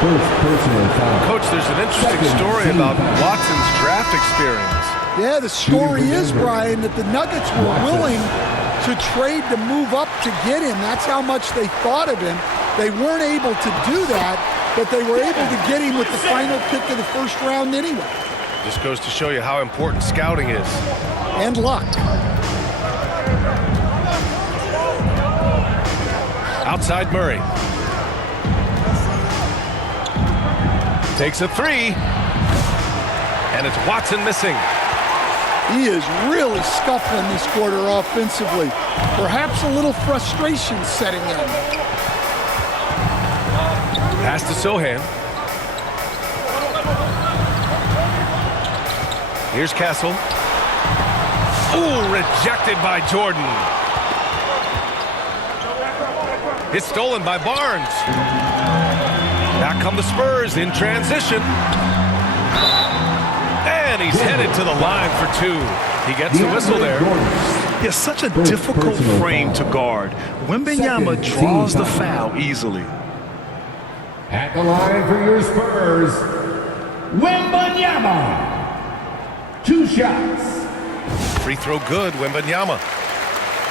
First personal foul. Coach, there's an interesting story about Watson's draft experience. Yeah, the story is, Brian, that the Nuggets were willing to trade to move up to get him. That's how much they thought of him. They weren't able to do that, but they were able to get him with the final pick of the first round anyway. Just goes to show you how important scouting is. And luck. Outside Murray. Takes a three. And it's Watson missing. He is really scuffling this quarter offensively. Perhaps a little frustration setting in. Pass to Sohan. Here's Castle. Ooh, rejected by Jordan. It's stolen by Barnes. Back come the Spurs in transition. And he's headed to the line for two. He gets the whistle there. Yeah, such a difficult frame to guard. Wembanyama draws the foul easily. At the line for your Spurs, Wembanyama. 2 shots. Free throw good, Wembanyama.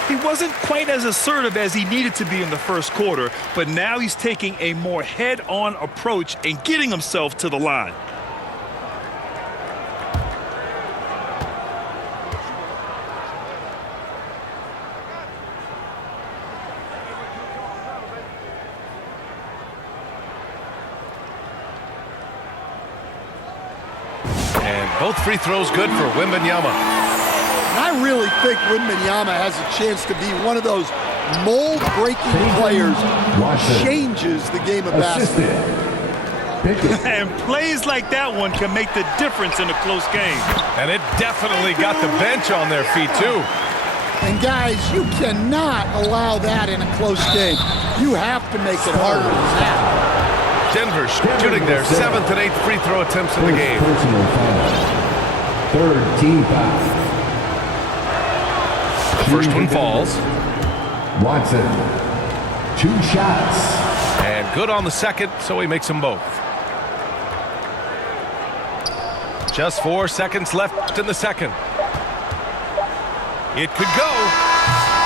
He wasn't quite as assertive as he needed to be in the first quarter, but now he's taking a more head-on approach and getting himself to the line. And both free throws good for Wembanyama. I really think Wembanyama has a chance to be one of those mold-breaking players who changes the game of basketball. And plays like that one can make the difference in a close game. And it definitely got the bench on their feet, too. And, guys, you cannot allow that in a close game. You have to make it harder than that. Denver shooting their 7th and 8th free throw attempts in the game. Personal foul. Third team foul. The first one falls. Watson. 2 shots. And good on the second, so he makes them both. Just 4 seconds left in the second. It could go.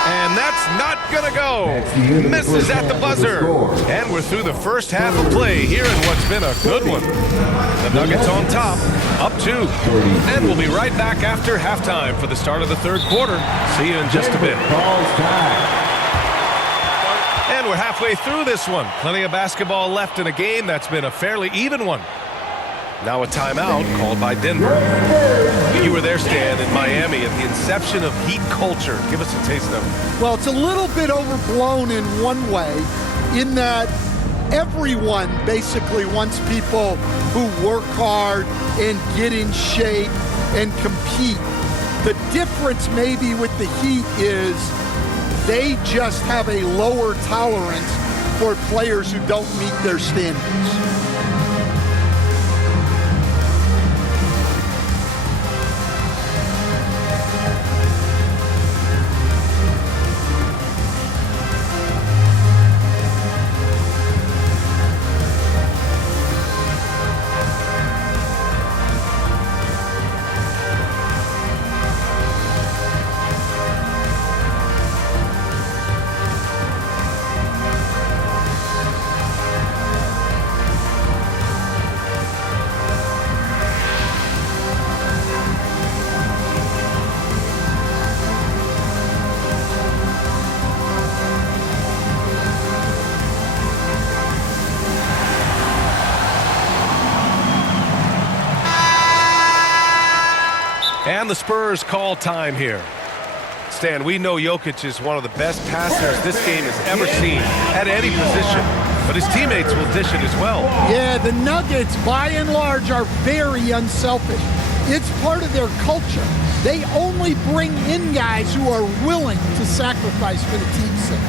And that's not going to go. Misses at the buzzer. And we're through the first half of play here in what's been a good one. The Nuggets on top, up 2. And we'll be right back after halftime for the start of the third quarter. See you in just a bit. And we're halfway through this one. Plenty of basketball left in a game that's been a fairly even one. Now a timeout called by Denver. You were there, Stan, in Miami at the inception of Heat culture. Give us a taste of it. Well, it's a little bit overblown in one way, in that everyone basically wants people who work hard and get in shape and compete. The difference maybe with the Heat is they just have a lower tolerance for players who don't meet their standards. And the Spurs call time here. Stan, we know Jokic is one of the best passers this game has ever seen at any position, but his teammates will dish it as well. Yeah, the Nuggets, by and large, are very unselfish. It's part of their culture. They only bring in guys who are willing to sacrifice for the team's sake.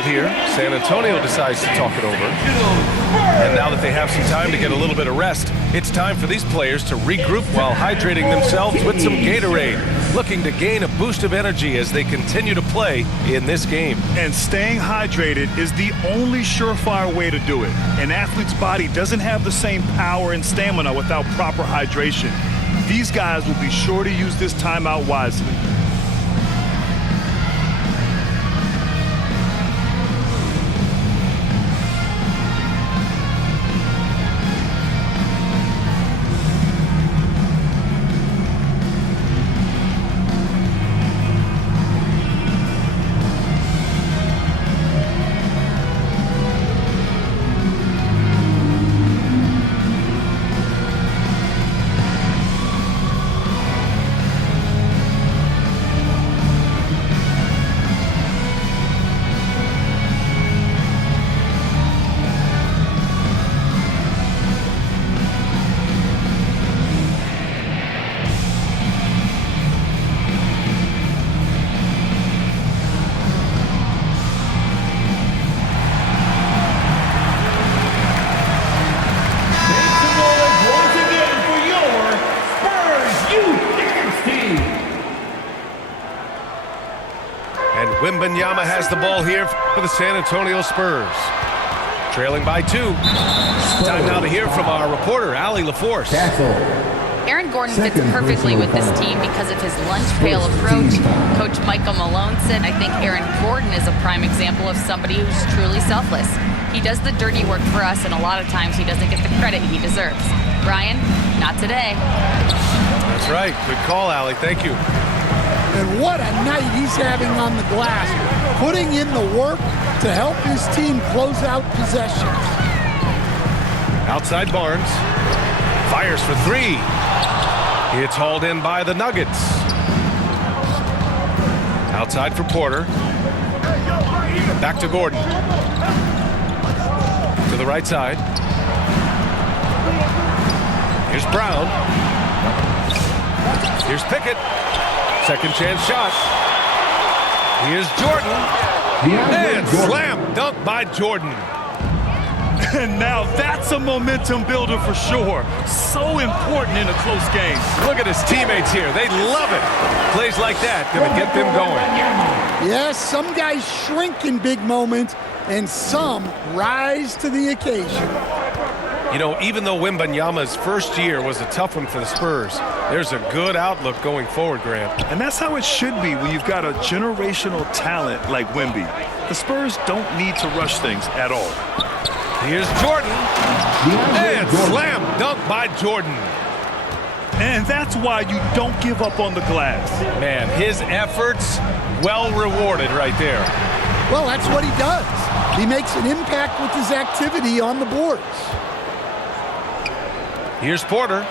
called here. San Antonio decides to talk it over. And now that they have some time to get a little bit of rest, it's time for these players to regroup while hydrating themselves with some Gatorade, looking to gain a boost of energy as they continue to play in this game. And staying hydrated is the only surefire way to do it. An athlete's body doesn't have the same power and stamina without proper hydration. These guys will be sure to use this timeout wisely. Wembanyama has the ball here for the San Antonio Spurs. Trailing by 2. Time now to hear from our reporter, Allie LaForce. Aaron Gordon fits perfectly with this team because of his lunch pail approach. Coach Michael Malone said, I think Aaron Gordon is a prime example of somebody who's truly selfless. He does the dirty work for us, and a lot of times he doesn't get the credit he deserves. Brian, not today. That's right. Good call, Allie. Thank you. And what a night he's having on the glass, putting in the work to help his team close out possessions. Outside Barnes. Fires for 3. It's hauled in by the Nuggets. Outside for Porter. Back to Gordon. To the right side. Here's Brown. Here's Pickett. Second chance shot. Here's Jordan. And slam dunk by Jordan. And now that's a momentum builder for sure. So important in a close game. Look at his teammates here. They love it. Plays like that going to get them going. Yes, some guys shrink in big moments, and some rise to the occasion. You know, even though Wembanyama's first year was a tough one for the Spurs, there's a good outlook going forward, Graham. And that's how it should be when you've got a generational talent like Wemby. The Spurs don't need to rush things at all. Here's Jordan. And slam dunk by Jordan. And that's why you don't give up on the glass. Man, his efforts well rewarded right there. Well, that's what he does. He makes an impact with his activity on the boards. Here's Porter.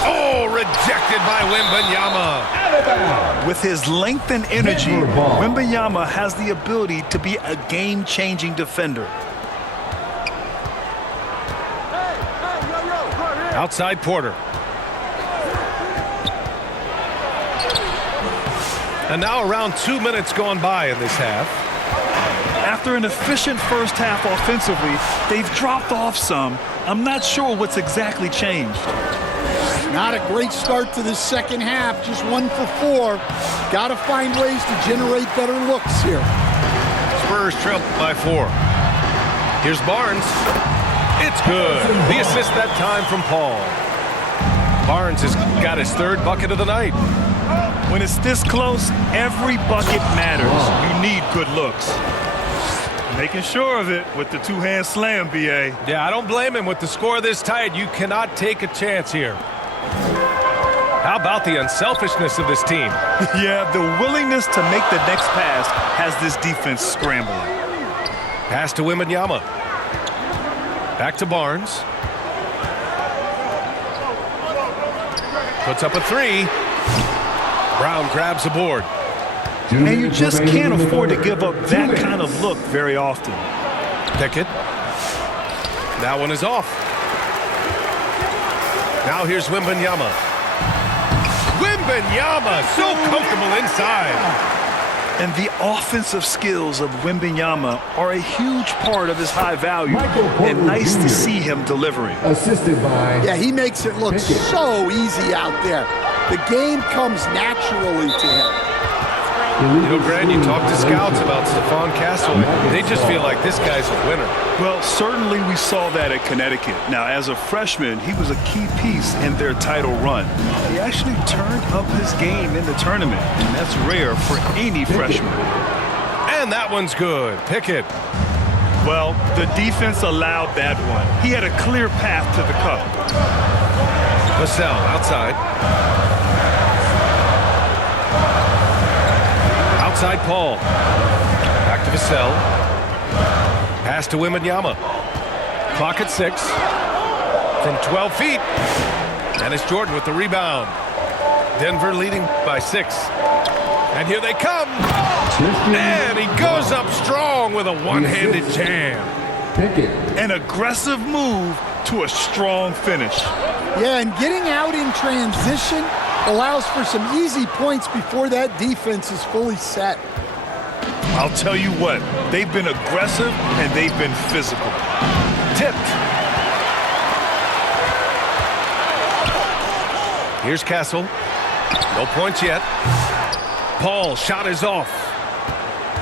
Oh, rejected by Wembanyama. With his length and energy, Wembanyama has the ability to be a game-changing defender. Outside Porter. And now around 2 minutes gone by in this half. After an efficient first half offensively, they've dropped off some. I'm not sure what's exactly changed. Not a great start to this second half, just 1 for 4. Got to find ways to generate better looks here. Spurs trail by 4. Here's Barnes. It's good. The assist that time from Paul. Barnes has got his 3rd bucket of the night. When it's this close, every bucket matters. You need good looks. Making sure of it with the 2-hand slam, B.A. Yeah, I don't blame him. With the score this tight, you cannot take a chance here. How about the unselfishness of this team? Yeah, the willingness to make the next pass has this defense scrambling. Pass to Wembanyama. Back to Barnes. Puts up a 3. Brown grabs the board. And you just can't afford to give up that kind of look very often. Pickett. That one is off. Now here's Wembanyama. Wembanyama so comfortable inside. And the offensive skills of Wembanyama are a huge part of his high value. And nice to see him delivering. Assisted by... Yeah, he makes it look so easy out there. The game comes naturally to him. You know, Grant, you talk to scouts about Stephon Castle. They just feel like this guy's a winner. Well, certainly we saw that at Connecticut. Now, as a freshman, he was a key piece in their title run. He actually turned up his game in the tournament, and that's rare for any freshman. And that one's good. Pickett. Well, the defense allowed that one. He had a clear path to the cup. Vassell outside. Outside Paul. Back to Vassell. Pass to Wembanyama. Clock at 6. From 12 feet. And it's Jordan with the rebound. Denver leading by 6. And here they come. And he goes up strong with a one-handed jam. An aggressive move to a strong finish. Yeah, and getting out in transition allows for some easy points before that defense is fully set. I'll tell you what, they've been aggressive and they've been physical. Tipped. Here's Castle. No points yet. Paul shot is off.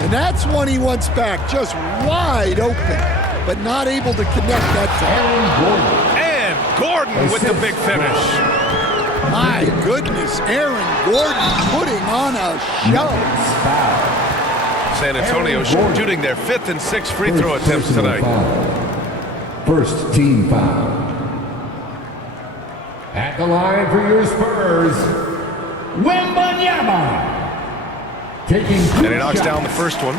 And that's one he wants back, just wide open, but not able to connect that to And Gordon with the big finish. My goodness, Aaron Gordon putting on a show. San Antonio shooting their 5th and 6th free throw attempts tonight. First team foul. At the line for your Spurs, Wembanyama. And he knocks down the first one.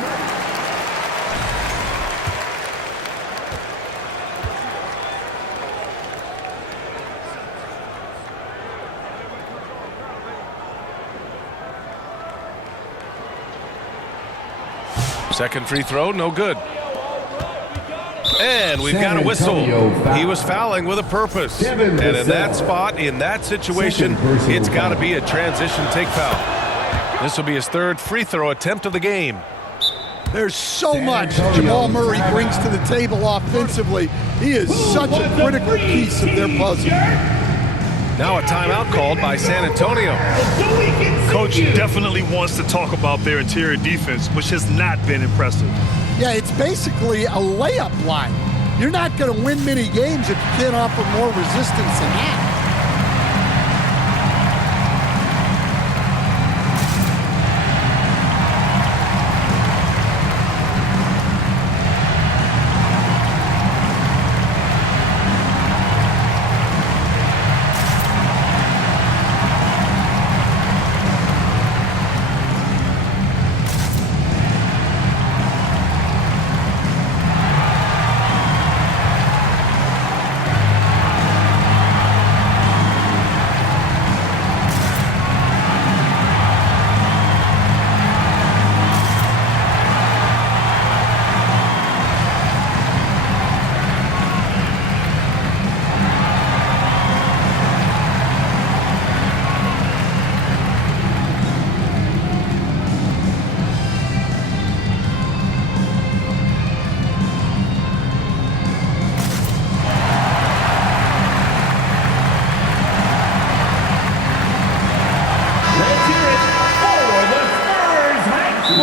Second free throw, no good. And we've got a whistle. He was fouling with a purpose. And in that spot, in that situation, it's got to be a transition take foul. This will be his 3rd free throw attempt of the game. There's so much Jamal Murray brings to the table offensively. He is such a critical piece of their puzzle. Now a timeout called by San Antonio. Coach definitely wants to talk about their interior defense, which has not been impressive. Yeah, it's basically a layup line. You're not going to win many games if you can't offer more resistance than that.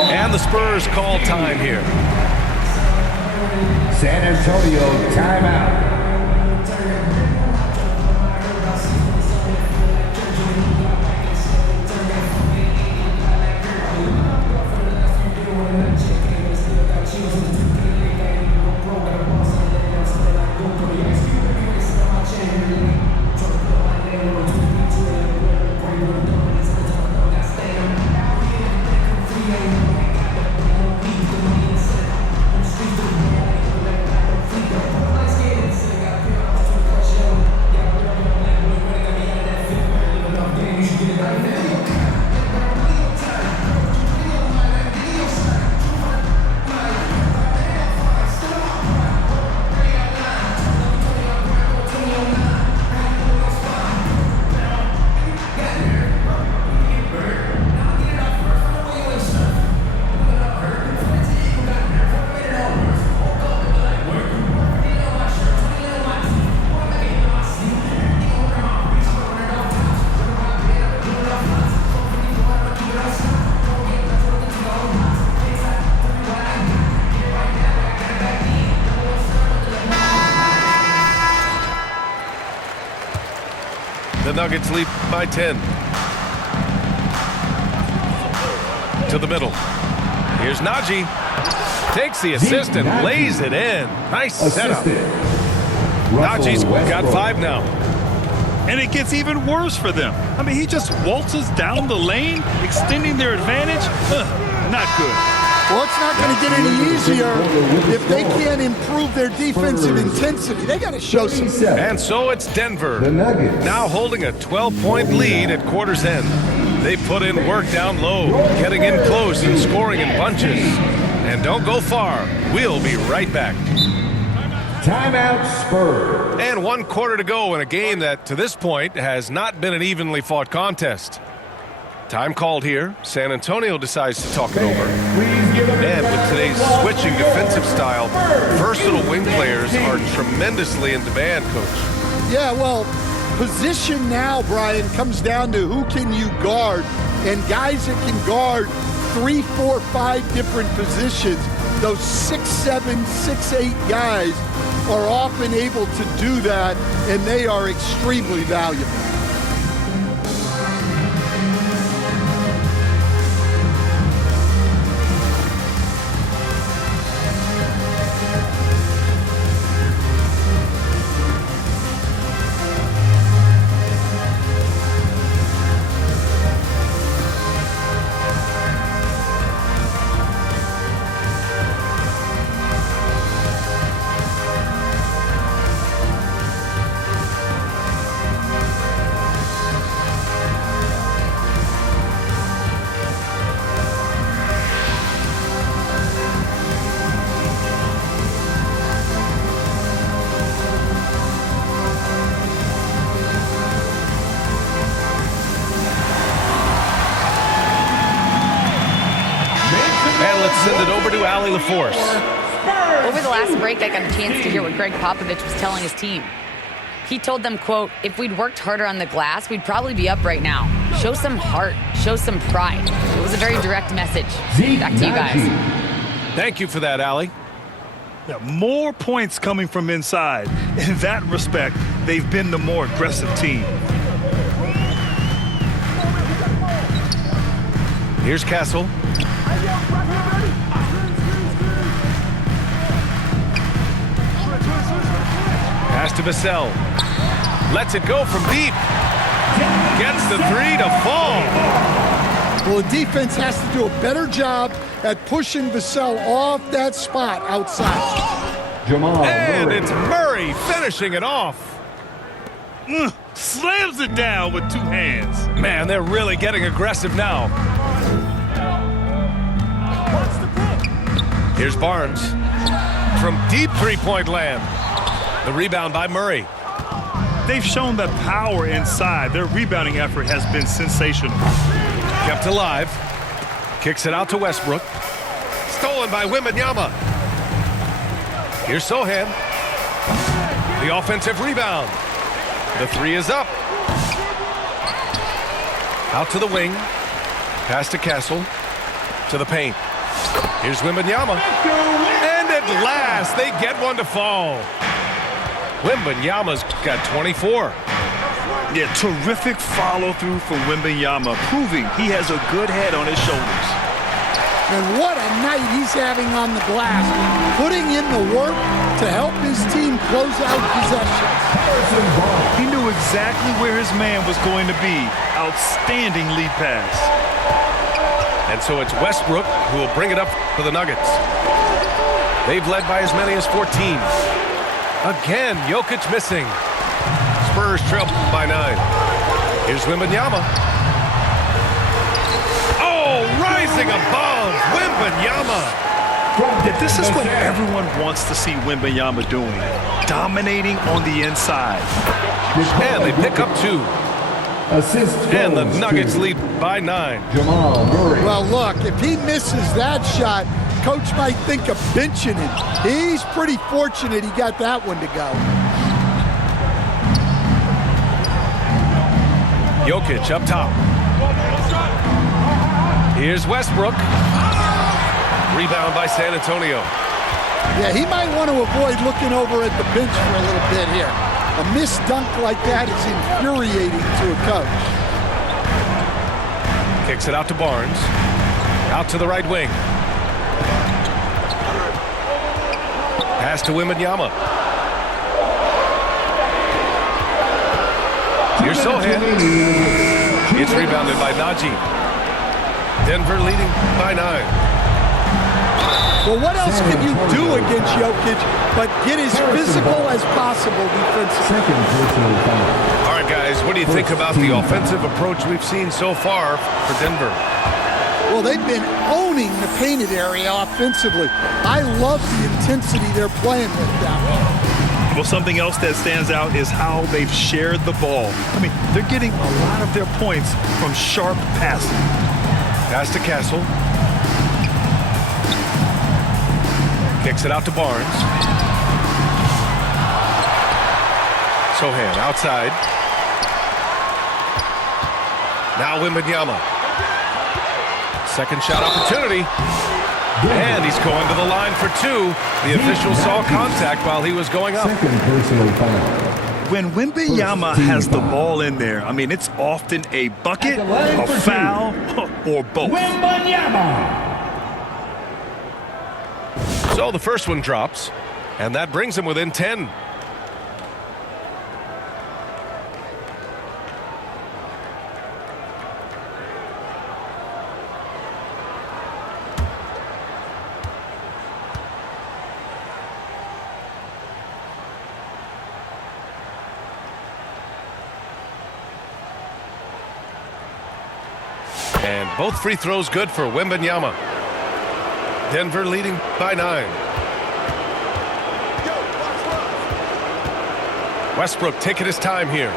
And the Spurs call time here. San Antonio timeout. Nuggets lead by 10. To the middle. Here's Najee. Takes the assist and lays it in. Nice setup. Najee's got 5 now. And it gets even worse for them. I mean, he just waltzes down the lane, extending their advantage. Not good. Well, it's not going to get any easier if they can't improve their defensive intensity. They got to show some. And so it's Denver, now holding a 12-point lead at quarter's end. They put in work down low, getting in close and scoring in bunches. And don't go far. We'll be right back. Timeout Spurs. And 1 quarter to go in a game that, to this point, has not been an evenly fought contest. Time called here. San Antonio decides to talk it over. And with today's switching defensive style, versatile wing players are tremendously in demand, Coach. Yeah, well, position now, Brian, comes down to who can you guard. And guys that can guard 3, 4, 5 different positions, those 6'7", 6'8" guys are often able to do that, and they are extremely valuable. Send it over to Allie LaForce. Over the last break, I got a chance to hear what Greg Popovich was telling his team. He told them, quote, if we'd worked harder on the glass, we'd probably be up right now. Show some heart. Show some pride. It was a very direct message. Back to you guys. Thank you for that, Allie. Yeah, more points coming from inside. In that respect, they've been the more aggressive team. Here's Castle. Pass to Vassell. Lets it go from deep. Gets the 3 to fall. Well, the defense has to do a better job at pushing Vassell off that spot outside. Jamal And Murray. it's Murray finishing it off. Slams it down with 2 hands. Man, they're really getting aggressive now. Here's Barnes. From deep three-point land. The rebound by Murray. They've shown that power inside. Their rebounding effort has been sensational. Kept alive. Kicks it out to Westbrook. Stolen by Wembanyama. Here's Sohan. The offensive rebound. The 3 is up. Out to the wing. Pass to Castle. To the paint. Here's Wembanyama. And at last, they get one to fall. Wembanyama's got 24. Yeah, terrific follow-through from Wembanyama, proving he has a good head on his shoulders. And what a night he's having on the glass, putting in the work to help his team close out possessions. He knew exactly where his man was going to be. Outstanding lead pass. And so it's Westbrook who will bring it up for the Nuggets. They've led by as many as 14. Again, Jokic missing. Spurs trail by 9. Here's Wembanyama. Oh, rising above, Wembanyama. Yeah, this is what everyone wants to see Wembanyama doing. Dominating on the inside. And they pick up 2. Assist And the goes Nuggets to lead by 9. Jamal Murray. Well, look, if he misses that shot, coach might think of benching him. He's pretty fortunate he got that one to go. Jokic up top. Here's Westbrook. Rebound by San Antonio. Yeah, he might want to avoid looking over at the bench for a little bit here. A missed dunk like that is infuriating to a coach. Kicks it out to Barnes. Out to the right wing. Pass to Wembanyama. Here's Sohan. It's rebounded by Najee. Denver leading by 9. Well, what else can you do against Jokic but get as physical as possible defensively? All right, guys, what do you think about the offensive approach we've seen so far for Denver? Well, they've been owning the painted area offensively. I love the intensity they're playing with down there. Well, something else that stands out is how they've shared the ball. I mean, they're getting a lot of their points from sharp passing. Pass to Castle. Kicks it out to Barnes. Sohan outside. Now Wembanyama. Second shot opportunity. And he's going to the line for 2. The official saw contact while he was going up. Second personal foul. When Wembanyama has the ball in there, I mean, it's often a bucket, a foul, or both. So the first one drops, and that brings him within 10. And both free throws good for Wembanyama. Denver leading by 9. Westbrook taking his time here.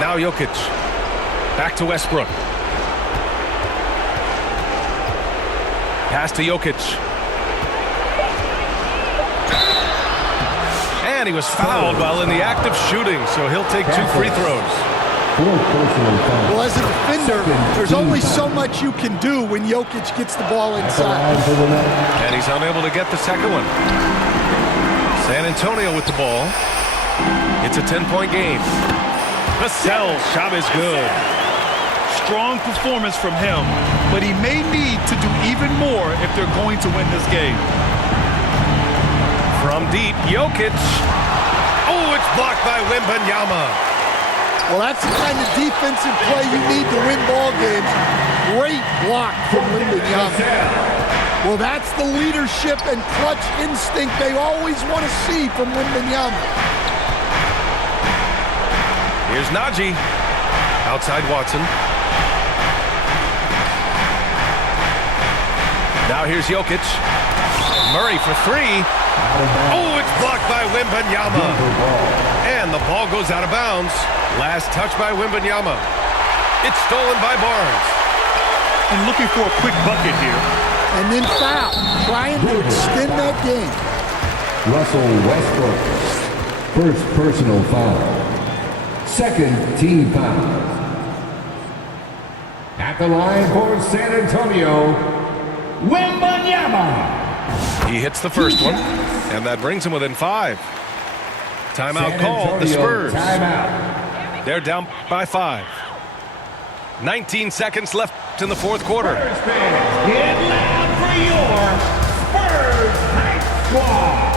Now Jokic. Back to Westbrook. Pass to Jokic. And he was fouled while in the act of shooting, so he'll take 2 free throws. Well, as a defender, there's only so much you can do when Jokic gets the ball inside. And he's unable to get the second one. San Antonio with the ball. It's a 10-point game. Vassell's shot is good. Strong performance from him, but he may need to do even more if they're going to win this game. From deep, Jokic. Oh, it's blocked by Wembanyama. Well, that's the kind of defensive play you need to win ball games. Great block from Wembanyama. Well, that's the leadership and clutch instinct they always want to see from Wembanyama. Here's Najee. Outside Watson. Now here's Jokic. Murray for 3. Oh, it's blocked by Wembanyama. And the ball goes out of bounds. Last touch by Wembanyama. It's stolen by Barnes. And looking for a quick bucket here. And then foul, trying to extend that game. Russell Westbrook. First personal foul. Second team foul. At the line for San Antonio, Wembanyama. He hits the first one, and that brings him within 5. Timeout called, the Spurs. Timeout. They're down by 5. 19 seconds left in the fourth quarter. Get loud for your Spurs Hype Squad.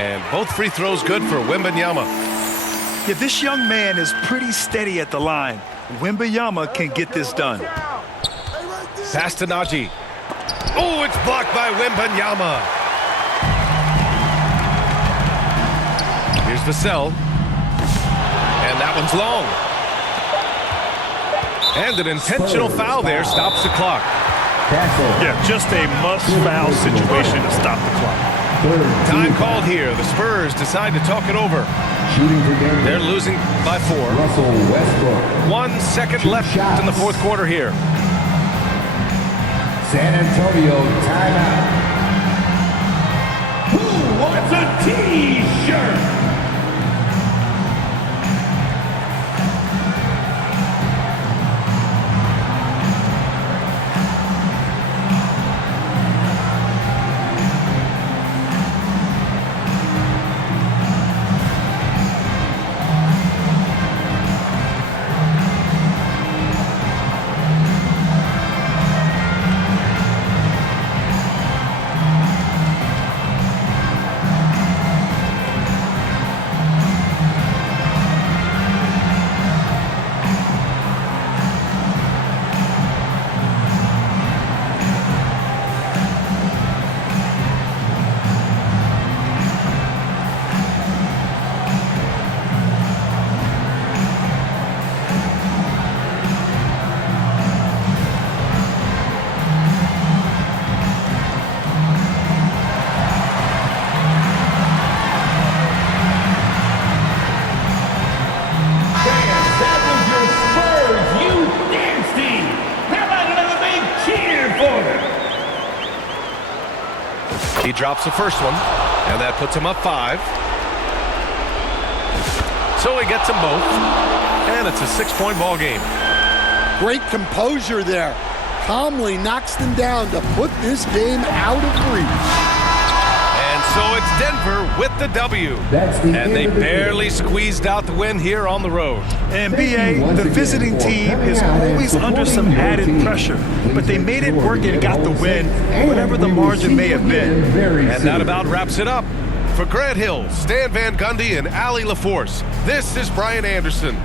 And both free throws good for Wembanyama. Yeah, this young man is pretty steady at the line. Wembanyama can get this done. Pass to Najee. Oh, it's blocked by Wembanyama. Here's Vassell. And that one's long. And an intentional foul there stops the clock. Yeah, just a must-foul situation to stop the clock. Time called here. The Spurs decide to talk it over. They're losing by 4. Russell Westbrook. 1 second left in the fourth quarter here. San Antonio timeout. Who wants a T-shirt? He drops the first one, and that puts him up 5. So he gets them both, and it's a 6-point ball game. Great composure there. Calmly knocks them down to put this game out of reach. And so it's Denver with the W. And they barely squeezed out the win here on the road. And BA, the visiting team is always under some added pressure, but they made it work and got the win, whatever the margin may have been. And that about wraps it up. For Grant Hill, Stan Van Gundy, and Allie LaForce, this is Brian Anderson.